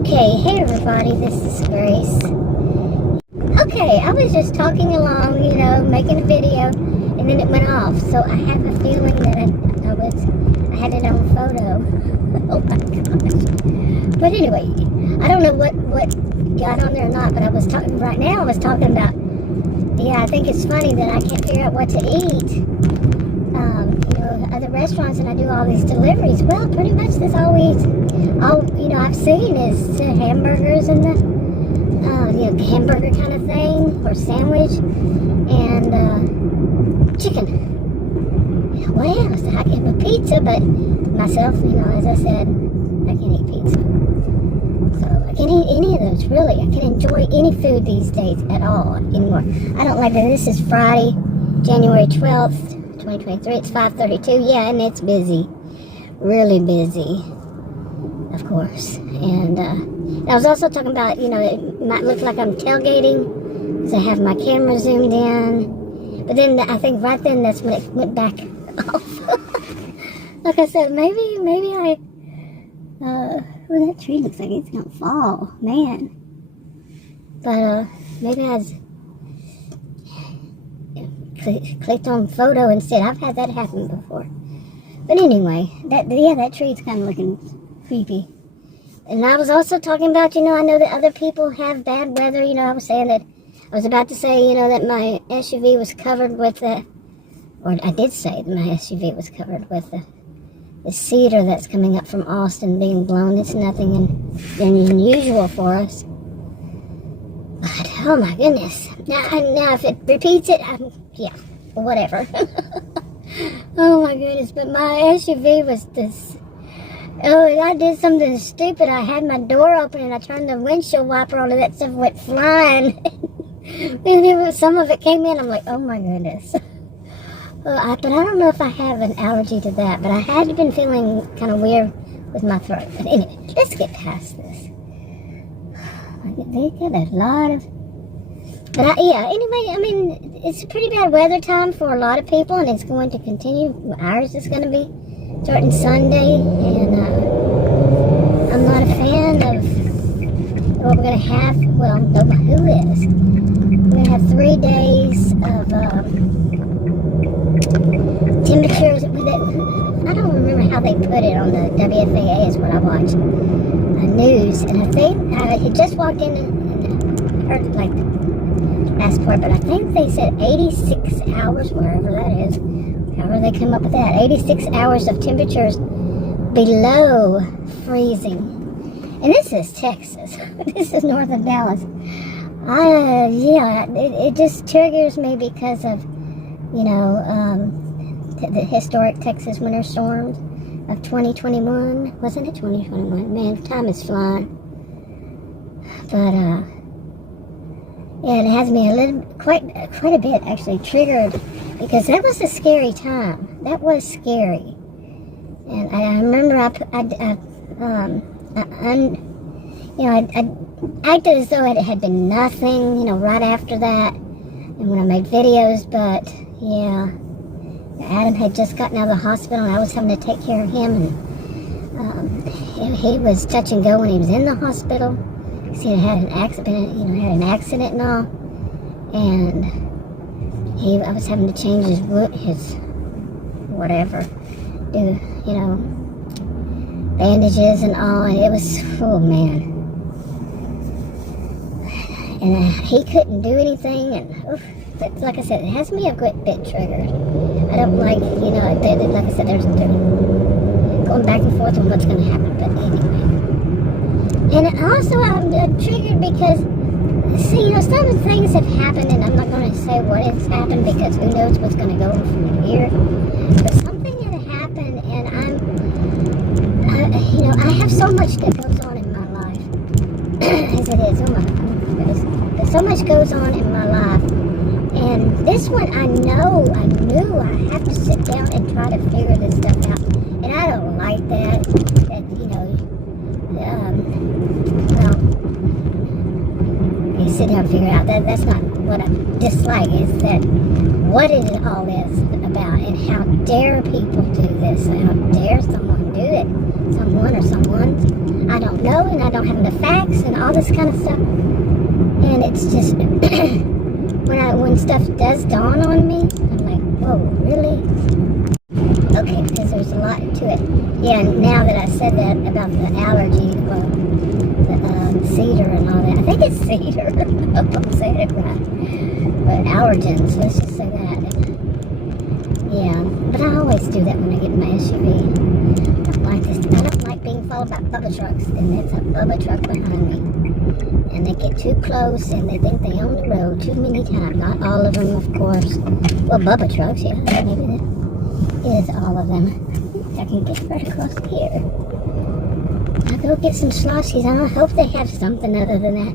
Okay, hey everybody, this is Grace. Okay, I was just talking along, making a video, and then it went off. So I have a feeling that I had it on photo. Oh my gosh. But anyway, I don't know what got on there or not, but I was talking about, I think it's funny that I can't figure out what to eat. Other restaurants, and I do all these deliveries. Well, pretty much that's I've seen is hamburgers and the hamburger kind of thing, or sandwich, and chicken. Well, so I can have a pizza, but myself, as I said, I can't eat pizza. So I can't eat any of those, really. I can't enjoy any food these days at all anymore. I don't like that. This is Friday, January 12th. 2023, it's 5:32, and it's busy, really busy, of course. And I was also talking about, it might look like I'm tailgating because I have my camera zoomed in, but then I think right then that's when it went back off. Like I said, maybe well, that tree looks like it's gonna fall, man. But maybe I was clicked on photo instead. I've had that happen before. But anyway, that tree's kind of looking creepy. And I was also talking about, I know that other people have bad weather. I was about to say, that my SUV was covered with or I did say that my SUV was covered with the cedar that's coming up from Austin being blown. It's nothing unusual for us. But, oh my goodness. Now if it repeats it, whatever. Oh my goodness, but my SUV was this. Oh, I did something stupid. I had my door open and I turned the windshield wiper on and that stuff went flying. And some of it came in. I'm like, oh my goodness. But I don't know if I have an allergy to that, but I had been feeling kind of weird with my throat. But anyway, let's get past this. They got a lot of... But anyway, it's a pretty bad weather time for a lot of people, and it's going to continue. Ours is going to be starting Sunday, and I'm not a fan of what we're going to have. Well, nobody who is. We're going to have 3 days of temperatures. I don't remember how they put it on the WFAA is what I watched. News, and I think I had just walked in and heard like last part, but I think they said 86 hours, wherever that is, however they come up with that, 86 hours of temperatures below freezing. And this is Texas. This is northern Dallas. It just triggers me because of, the historic Texas winter storms of 2021. Wasn't it 2021? Man, time is flying. But it has me quite a bit actually triggered, because that was a scary time. That was scary. And I remember I acted as though it had been nothing, right after that, and when I made videos. But yeah, Adam had just gotten out of the hospital, and I was having to take care of him, and he was touch and go when he was in the hospital. He had an accident, and all, and I was having to change his whatever, do bandages and all, and it was, oh man, and he couldn't do anything, and but like I said, it has me a bit triggered. I don't like, like I said, there's going back and forth on what's going to happen, but anyway. And also, I'm triggered because, some things have happened, and I'm not going to say what has happened because who knows what's going to go on from here. But something had happened, and I have so much that goes on in my life, as it is. Oh my goodness. So much goes on in my life. And this one, I knew I have to sit down and try to figure this stuff out. And I don't like that you sit down and figure out that's not what I dislike, is that what it all is about, and how dare people do this, how dare someone do it, someone or someone. I don't know, and I don't have the facts and all this kind of stuff. And it's just when stuff does dawn on me, I'm like, whoa, really? Okay, because there's a lot to it. Yeah, now that I said that about the allergy, the cedar and all that, I think it's cedar. I don't know if I'm saying it right. But allergens, let's just say that. Yeah, but I always do that when I get in my SUV. I don't like this. I don't like being followed by Bubba trucks, and there's a Bubba truck behind me. And they get too close, and they think they own the road too many times. Not all of them, of course. Well, Bubba trucks, yeah, maybe that is all of them. I can get right across here. I'll go get some slushies. I hope they have something other than that.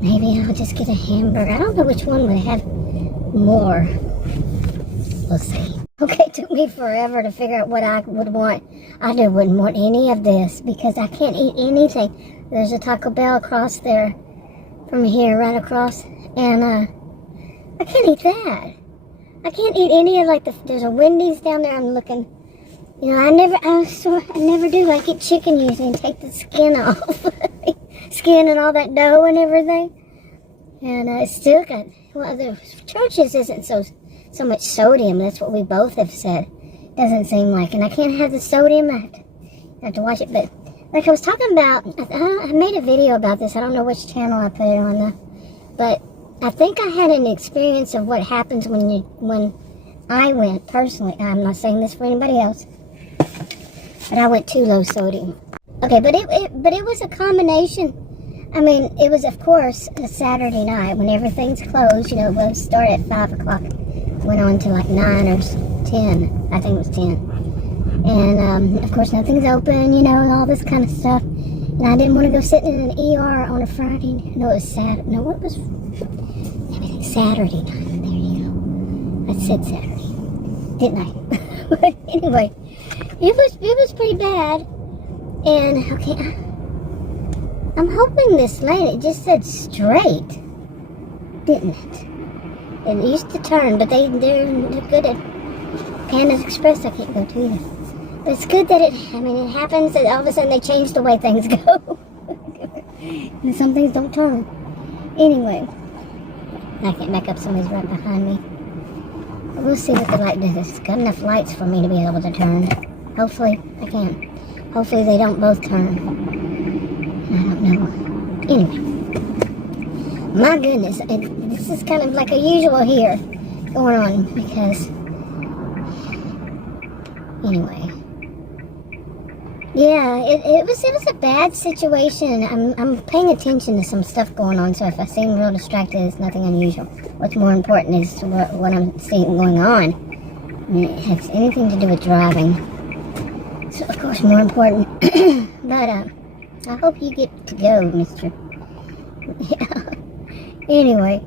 Maybe I'll just get a hamburger. I don't know which one would have more. We'll see. Okay, it took me forever to figure out what I would want. I wouldn't want any of this because I can't eat anything. There's a Taco Bell across there from here, right across. And I can't eat that. I can't eat any of there's a Wendy's down there. I'm looking. You know, I never do. I get chicken usually and take the skin off. Skin and all that dough and everything. And it's still got, well, the churches isn't so much sodium. That's what we both have said. Doesn't seem like. And I can't have the sodium. I have to watch it. But like I was talking about, I made a video about this. I don't know which channel I put it on though. But I think I had an experience of what happens when I went personally. I'm not saying this for anybody else. But I went too low sodium. Okay, but it was a combination. I mean, it was of course a Saturday night when everything's closed. You know, we'll start at 5 o'clock. Went on to like 9 or 10. I think it was 10. And of course nothing's open, you know, and all this kind of stuff. And I didn't want to go sit in an ER on a Friday. No, it was Saturday. No, what was everything? Saturday night. There you go. I said Saturday, didn't I? But anyway, it was pretty bad. And okay, I'm hoping this lane, it just said straight, didn't it? It used to turn, but they're good at Panda Express. I can't go to either. But it's good that it happens that all of a sudden they change the way things go. And some things don't turn. Anyway, I can't back up. Somebody's right behind me. But we'll see what the light does. It's got enough lights for me to be able to turn. Hopefully I can. Hopefully they don't both turn. I don't know. Anyway. My goodness, this is kind of like a usual here going on because, anyway, yeah, it was a bad situation. I'm paying attention to some stuff going on, so if I seem real distracted, it's nothing unusual. What's more important is what I'm seeing going on. I mean, it has anything to do with driving, so of course more important. But I hope you get to go, Mister. Yeah. Anyway,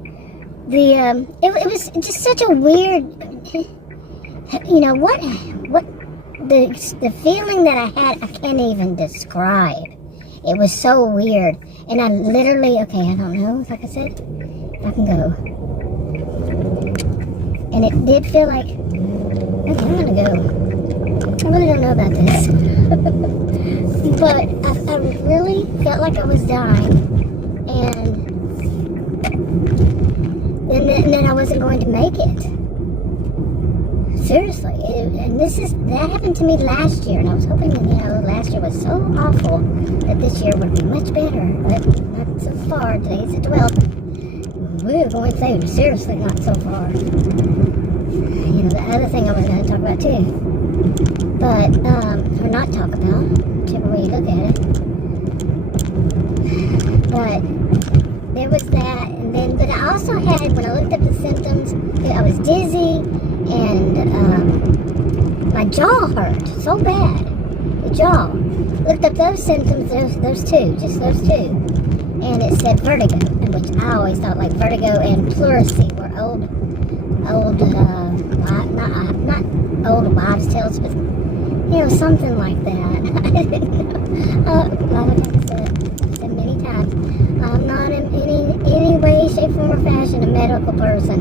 it was just such a weird, you know, what the feeling that I had, I can't even describe. It was so weird. And I literally, okay, I don't know, like I said, I can go. And it did feel like, okay, I'm gonna go. I really don't know about this. But I really felt like I was dying. And then I wasn't going to make it. Seriously. And that happened to me last year. And I was hoping that, you know, last year was so awful that this year would be much better. But not so far. Today's the 12th. We're going through. Seriously, not so far. You know, the other thing I was going to talk about too. But, or not talk about, whichever way you look at it. But there was that. But I also had, when I looked up the symptoms, I was dizzy and my jaw hurt so bad. The jaw. Looked up those symptoms, those two, just those two. And it said vertigo, which I always thought like vertigo and pleurisy were old, not old wives' tales, but, you know, something like that. I didn't know. Like I said many times. I'm not in any way, shape, form, or fashion a medical person,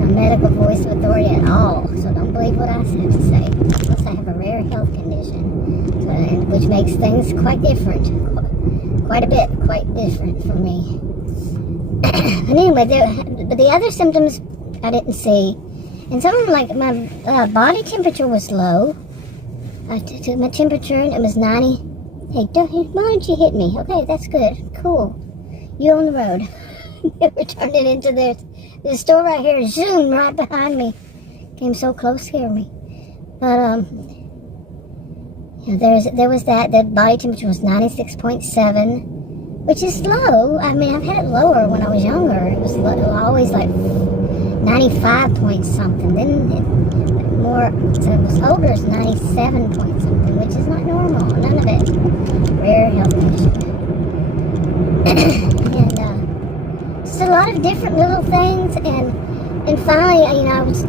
a medical voice of authority at all. So don't believe what I have to say. Plus, I have a rare health condition, which makes things quite different. quite a bit, quite different for me. But anyway, but the other symptoms I didn't see. And some of them, like my body temperature was low. I took my temperature and it was 90. Hey, why don't you hit me? Okay, that's good. Cool. You on the road. We're turning into the store right here. Zoom right behind me. Came so close, scared me. But you know, there was that. The body temperature was 96.7, which is low. I mean, I've had it lower when I was younger. It was always like 95 point something. Then so it was older, it's 97 point something, which is not normal. None of it. Rare health issue. And just a lot of different little things, and finally, you know, I was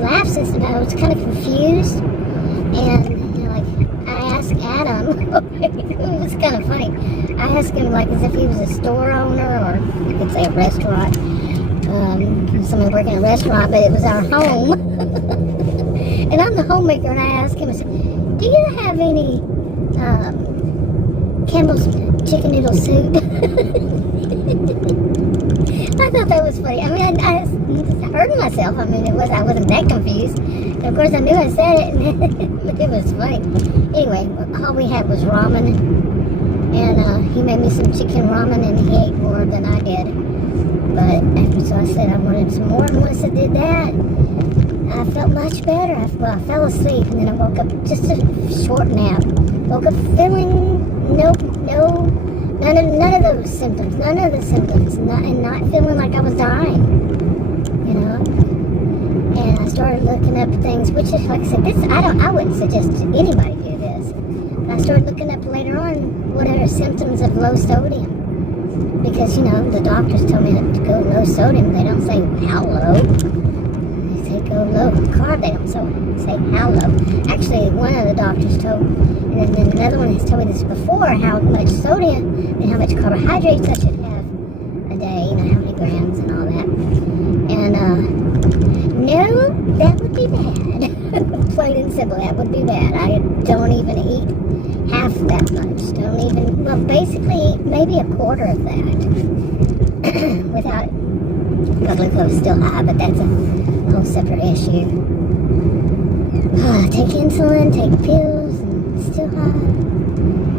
lapses, and I was kind of confused, and you know, like I asked Adam, it was kind of funny. I asked him like as if he was a store owner, or you could say a restaurant. Someone working in a restaurant, but it was our home. And I'm the homemaker, and I asked him, I said, do you have any Campbell's chicken noodle soup? I thought that was funny. I mean, I heard myself. I mean, I wasn't that confused. And of course, I knew I said it, and it was funny. Anyway, all we had was ramen, and he made me some chicken ramen, and he ate more than I did. But so I said I wanted some more, and once I did that, I felt much better. I fell asleep, and then I woke up, just a short nap. Woke up feeling none of those symptoms, none of the symptoms, and not feeling like I was dying, you know. And I started looking up things, which is, like I said, I wouldn't suggest anybody do this. But I started looking up later on what are symptoms of low sodium. Because, you know, the doctors told me to go low sodium. They don't say how low. They say go low carb. They don't say how low. Actually, one of the doctors told, and then another one has told me this before, how much sodium and how much carbohydrates I should have a day, you know, how many grams and all that. And, no, that would be bad. Plain and simple, that would be bad. I don't even eat half that much. Don't even, well, basically, maybe a quarter of that. Without it. My glucose is still high, but that's a whole separate issue. Take insulin, take pills, and it's still high.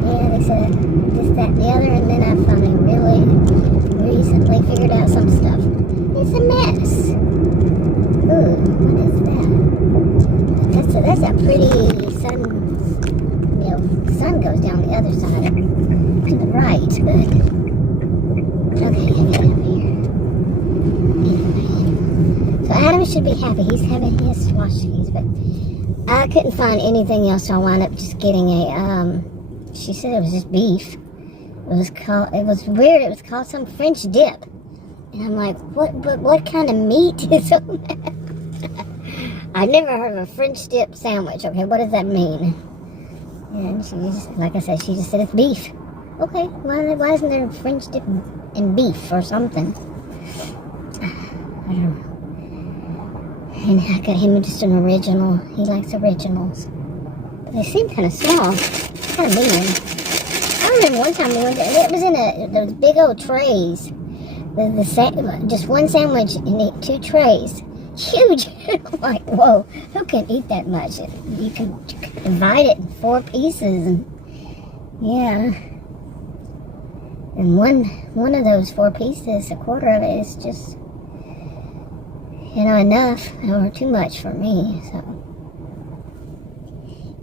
Yeah, they said this, that, and the other, and then I finally really recently figured out some stuff. It's a mess. Ooh, what is that? That's a pretty sun. You know, the sun goes down the other side to the right. Good. Okay, get over here. Anyway. So Adam should be happy. He's having his squashies, but I couldn't find anything else, so I wound up just getting a, she said it was just beef. It was weird. It was called some French dip. And I'm like, what kind of meat is on that? I've never heard of a French dip sandwich. Okay, what does that mean? And she just, like I said, she just said it's beef. Okay, why isn't there French dip and beef or something? I don't know. And I got him just an original. He likes originals. But they seem kind of small. Kind of medium. I remember one time we went there, it was in those big old trays. Just one sandwich and 2 trays. Huge. I'm like, whoa, who can eat that much? You can divide it in 4 pieces. And yeah. And one of those 4 pieces, a quarter of it is just, you know, enough or too much for me. So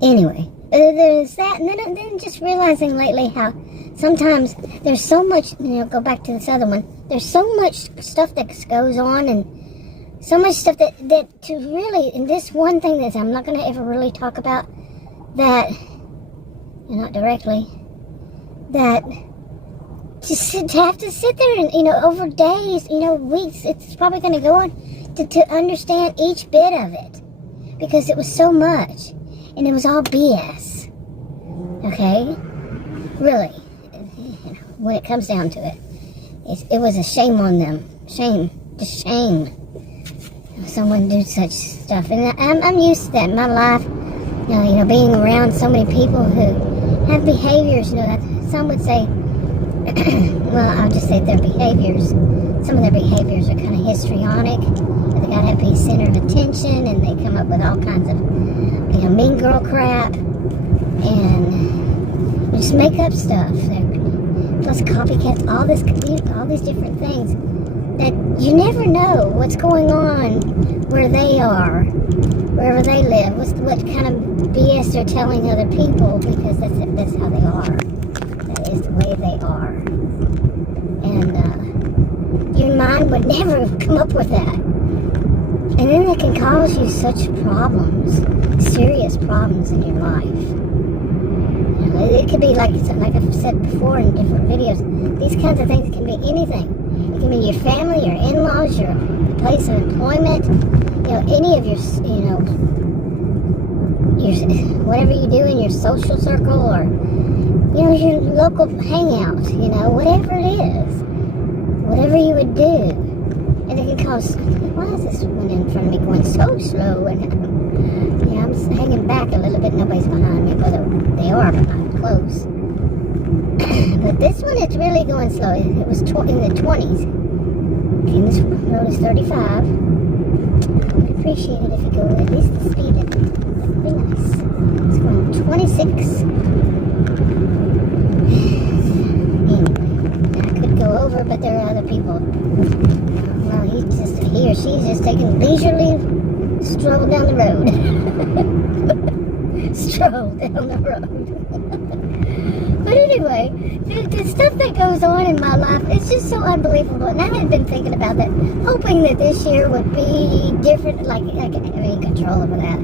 anyway, there's that, and then just realizing lately how sometimes there's so much, you know, go back to this other one, there's so much stuff that goes on, and so much stuff that to really, and this one thing that I'm not going to ever really talk about, that, not directly, that to have to sit there and, you know, over days, you know, weeks, it's probably going to go on to understand each bit of it, because it was so much, and it was all BS, okay, really, when it comes down to it, it was a shame on them, just shame, someone do such stuff, and I'm used to that in my life, you know, being around so many people who have behaviors, you know, some would say, well, I'll just say their behaviors. Some of their behaviors are kind of histrionic. They gotta be center of attention, and they come up with all kinds of, mean girl crap, and just make up stuff. Plus copycats, all these different things that you never know what's going on where they are, wherever they live, what kind of BS they're telling other people, because that's how they are. That is the way they are. And your mind would never come up with that. And then that can cause you such problems, serious problems in your life. It could be like I've said before in different videos, these kinds of things can be anything. It can be your family, your in-laws, your place of employment, any of your whatever you do in your social circle, or, your local hangout, whatever it is, whatever you would do. And it can cause, why is this one in front of me going so slow? And I'm hanging back a little bit. Nobody's behind me, whether they are, but not close. But this one, it's really going slow. It was in the 20s. And this road is 35. I would appreciate it if you go at least the speed. That would be nice. It's going 26. Anyway, I could go over, but there are other people. Well, he or she's just taking leisurely stroll down the road. Stroll down the road. But anyway, the stuff that goes on in my life, it's just so unbelievable. And I had been thinking about that, hoping that this year would be different, like I could have any control over that.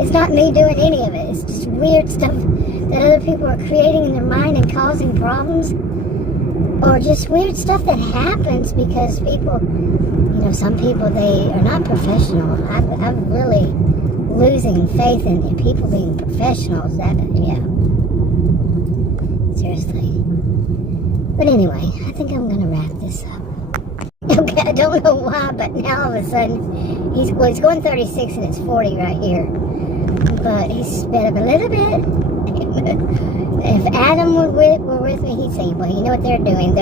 It's not me doing any of it. It's just weird stuff that other people are creating in their mind and causing problems. Or just weird stuff that happens because people, some people, they are not professional. I'm really losing faith in people being professionals. Seriously. But anyway, I think I'm going to wrap this up. Okay, I don't know why, but now all of a sudden, he's going 36 and it's 40 right here. But he's sped up a little bit. If Adam were with me, he'd say, well, you know what they're doing?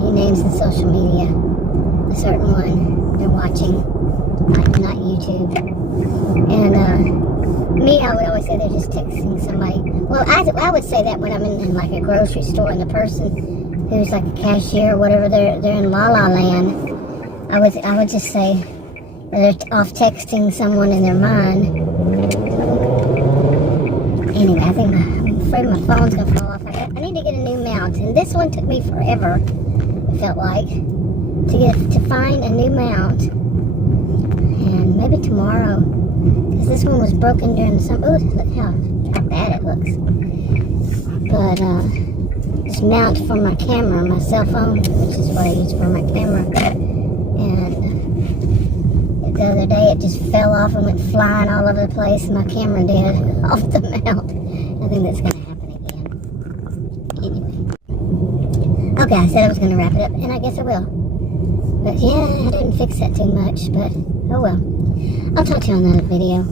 He names the social media, a certain one they're watching, not YouTube. And me, I would always say they're just texting somebody. Well, I would say that when I'm in like a grocery store and the person who's like a cashier or whatever, they're in La La Land. I would just say they're off texting someone in their mind. Anyway, I'm afraid my phone's gonna fall off. I need to get a new mount, and this one took me forever. It felt like to find a new mount, and maybe tomorrow, because this one was broken during some. Oh, look how bad it looks. But this mount for my camera, my cell phone, which is what I use for my camera, and the other day it just fell off and went flying all over the place. My camera did off the mount. I think that's gonna happen again. Anyway. Okay, I said I was gonna wrap it up, and I guess I will. But yeah, I didn't fix that too much, but oh well. I'll talk to you on another video.